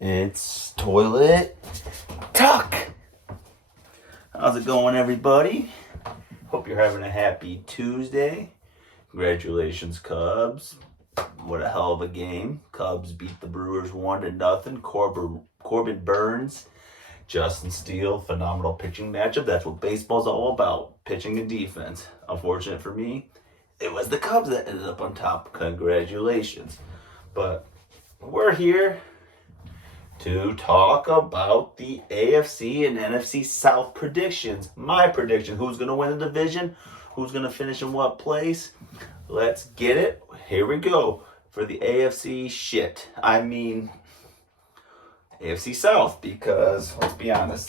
It's Toilet Talk. How's it going, everybody? Hope you're having a happy Tuesday. Congratulations, Cubs. What a hell of a game. Cubs beat the Brewers 1-0. Corbin Burns, Justin Steele, phenomenal pitching matchup. That's what baseball's all about, pitching and defense. Unfortunate for me, it was the Cubs that ended up on top. Congratulations. But we're here to talk about the AFC and NFC South predictions. My prediction, who's going to win the division, who's going to finish in what place. Let's get it. Here we go. For the AFC AFC South, because let's be honest,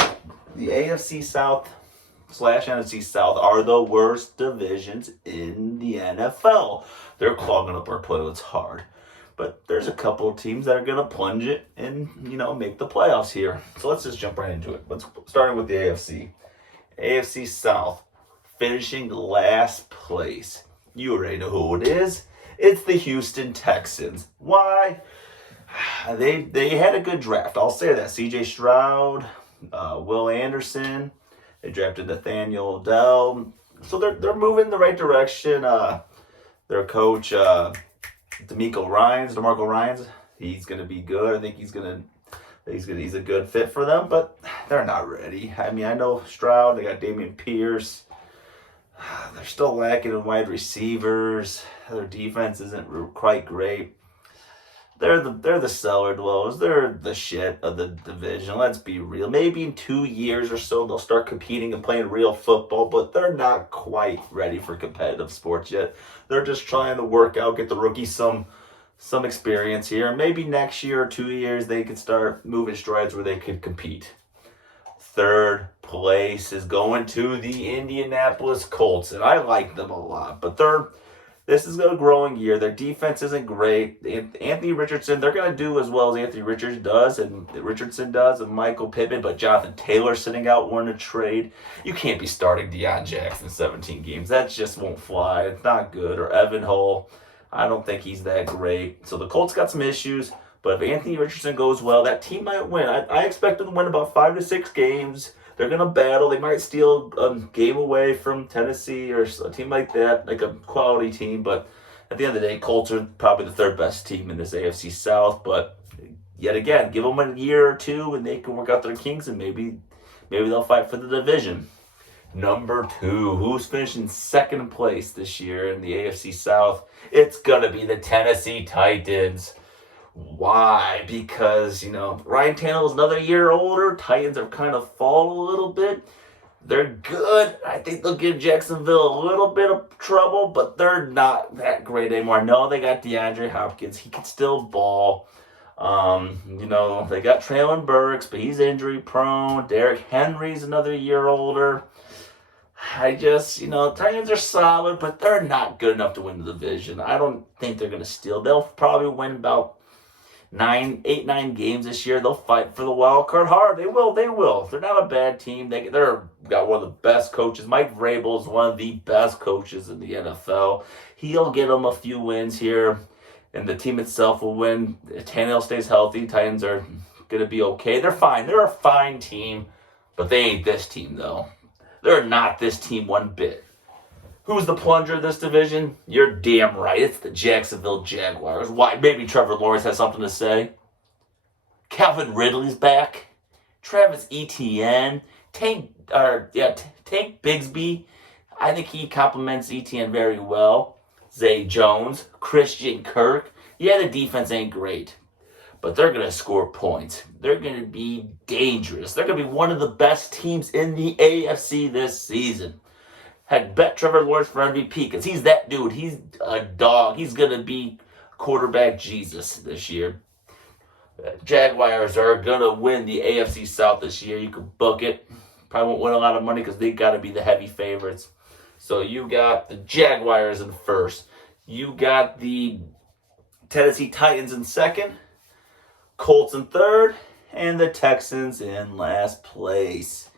the AFC South / NFC South are the worst divisions in the NFL. They're clogging up our toilets hard. But there's a couple of teams that are going to plunge it and, make the playoffs here. So let's just jump right into it. Starting with the AFC. AFC South, finishing last place. You already know who it is. It's the Houston Texans. Why? They had a good draft. I'll say that. C.J. Stroud, Will Anderson. They drafted Nathaniel Dell. So they're moving in the right direction. Their coach... DeMarco Ryans, he's gonna be good. I think he's a good fit for them, but they're not ready. I know Stroud, they got Dameon Pierce. They're still lacking in wide receivers. Their defense isn't quite great. They're the cellar dwellers. They're the shit of the division. Let's be real. Maybe in 2 years or so they'll start competing and playing real football, but they're not quite ready for competitive sports yet. They're just trying to work out, get the rookies some experience here. Maybe next year or 2 years they could start moving strides where they could compete. Third place is going to the Indianapolis Colts, and I like them a lot, but this is a growing year. Their defense isn't great. Anthony Richardson, they're going to do as well as Anthony Richardson does, and Michael Pittman, but Jonathan Taylor sitting out wanting to trade. You can't be starting Deion Jackson 17 games. That just won't fly. It's not good. Or Evan Hull. I don't think he's that great. So the Colts got some issues, but if Anthony Richardson goes well, that team might win. I expect them to win about 5 to 6 games. They're going to battle. They might steal a game away from Tennessee or a team like that, like a quality team. But at the end of the day, Colts are probably the third best team in this AFC South. But yet again, give them a year or two and they can work out their kinks and maybe they'll fight for the division. Number 2, who's finishing second place this year in the AFC South? It's going to be the Tennessee Titans. Why? Because, Ryan Tannehill is another year older. Titans have kind of fallen a little bit. They're good. I think they'll give Jacksonville a little bit of trouble, but they're not that great anymore. I know they got DeAndre Hopkins. He can still ball. They got Traylon Burks, but he's injury prone. Derrick Henry's another year older. Titans are solid, but they're not good enough to win the division. I don't think they're going to steal. They'll probably win about 8-9 games this year. They'll fight for the wild card hard. They will. They're not a bad team. They're got one of the best coaches. Mike Vrabel is one of the best coaches in the NFL. He'll get them a few wins here, and the team itself will win. If Tannehill stays healthy, Titans are going to be okay. They're fine. They're a fine team, but they ain't this team, though. They're not this team one bit. Who's the plunger of this division? You're damn right. It's the Jacksonville Jaguars. Why? Maybe Trevor Lawrence has something to say. Calvin Ridley's back. Travis Etienne. Tank Bigsby. I think he complements Etienne very well. Zay Jones. Christian Kirk. Yeah, the defense ain't great, but they're going to score points. They're going to be dangerous. They're going to be one of the best teams in the AFC this season. Heck, bet Trevor Lawrence for MVP because he's that dude. He's a dog. He's going to be quarterback Jesus this year. Jaguars are going to win the AFC South this year. You can book it. Probably won't win a lot of money because they got to be the heavy favorites. So you got the Jaguars in first. You got the Tennessee Titans in second. Colts in third. And the Texans in last place.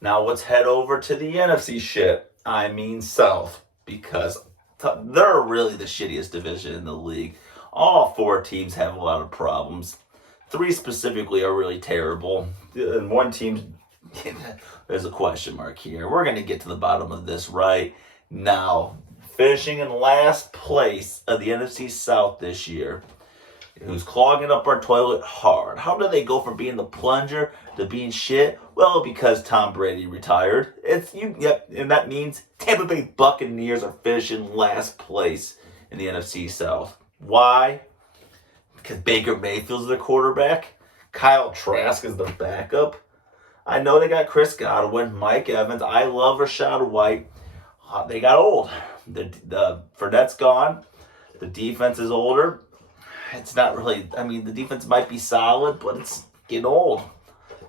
Now let's head over to the NFC South, because they're really the shittiest division in the league. All 4 teams have a lot of problems. three specifically are really terrible. And one team, there's a question mark here. We're going to get to the bottom of this right now. Finishing in last place of the NFC South this year, who's clogging up our toilet hard. How do they go from being the plunger to being shit? Well, because Tom Brady retired. And that means Tampa Bay Buccaneers are finishing last place in the NFC South. Why? Because Baker Mayfield's their quarterback. Kyle Trask is the backup. I know they got Chris Godwin, Mike Evans. I love Rachaad White. They got old. The Fournette's gone. The defense is older. It's not really, the defense might be solid, but it's getting old.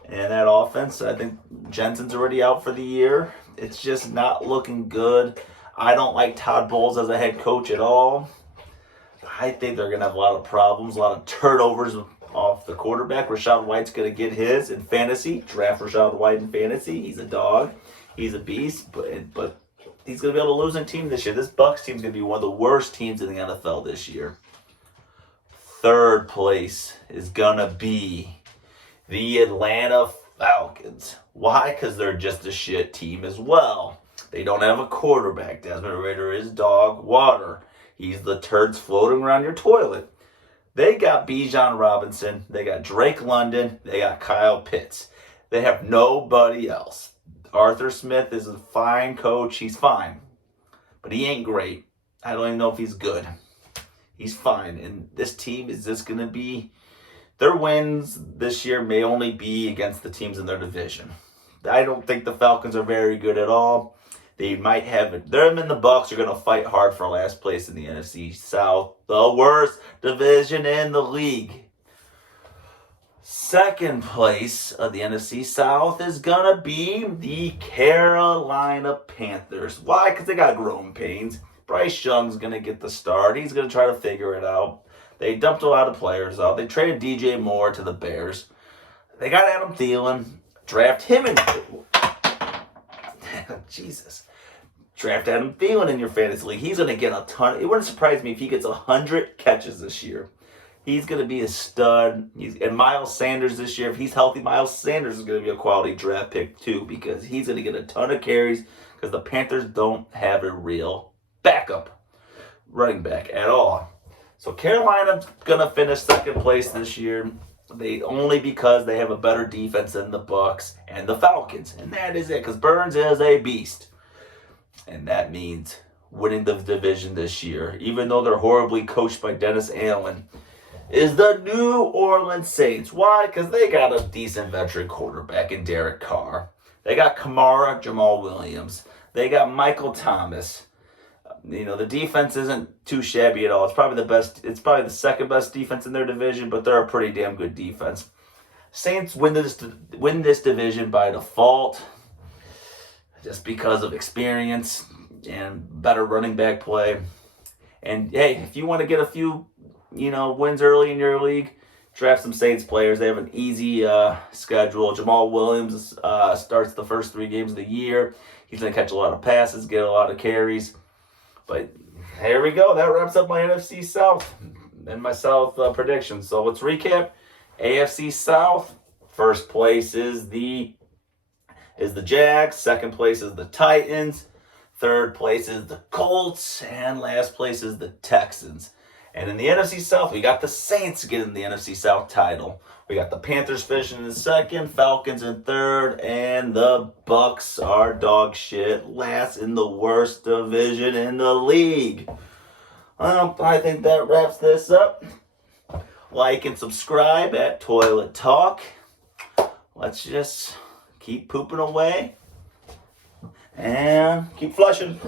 And that offense, I think Jensen's already out for the year. It's just not looking good. I don't like Todd Bowles as a head coach at all. I think they're going to have a lot of problems, a lot of turnovers off the quarterback. Rachaad White's going to get his in fantasy. Draft Rachaad White in fantasy. He's a dog. He's a beast, but he's going to be able to lose a team this year. This Bucs team's going to be one of the worst teams in the NFL this year. Third place is going to be the Atlanta Falcons. Why? Because they're just a shit team as well. They don't have a quarterback. Desmond Ridder is dog water. He's the turds floating around your toilet. They got Bijan Robinson. They got Drake London. They got Kyle Pitts. They have nobody else. Arthur Smith is a fine coach. He's fine. But he ain't great. I don't even know if he's good. He's fine. And this team is just going to be... Their wins this year may only be against the teams in their division. I don't think the Falcons are very good at all. They might have it. Them and the Bucs are going to fight hard for last place in the NFC South. The worst division in the league. Second place of the NFC South is going to be the Carolina Panthers. Why? Because they got growing pains. Bryce Young's going to get the start. He's going to try to figure it out. They dumped a lot of players out. They traded DJ Moore to the Bears. They got Adam Thielen. Draft him in... Jesus. Draft Adam Thielen in your fantasy league. He's going to get a ton. It wouldn't surprise me if he gets 100 catches this year. He's going to be a stud. And Miles Sanders this year, if he's healthy, Miles Sanders is going to be a quality draft pick too, because he's going to get a ton of carries because the Panthers don't have a real backup running back at all. So Carolina's going to finish second place this year. Only because they have a better defense than the Bucs and the Falcons. And that is it, because Burns is a beast. And that means winning the division this year, even though they're horribly coached by Dennis Allen, is the New Orleans Saints. Why? Because they got a decent veteran quarterback in Derek Carr. They got Kamara, Jamal Williams. They got Michael Thomas. The defense isn't too shabby at all. It's probably the best. It's probably the second best defense in their division, but they're a pretty damn good defense. Saints win this division by default, just because of experience and better running back play. And hey, if you want to get a few, wins early in your league, draft some Saints players. They have an easy schedule. Jamal Williams starts the first 3 games of the year. He's going to catch a lot of passes, get a lot of carries. But here we go. That wraps up my NFC South and my South predictions. So let's recap. AFC South, first place is the Jags. Second place is the Titans. Third place is the Colts. And last place is the Texans. And in the NFC South, we got the Saints getting the NFC South title. We got the Panthers finishing in second, Falcons in third, and the Bucs are dog shit, last in the worst division in the league. I think that wraps this up. Like and subscribe at Toilet Talk. Let's just keep pooping away and keep flushing.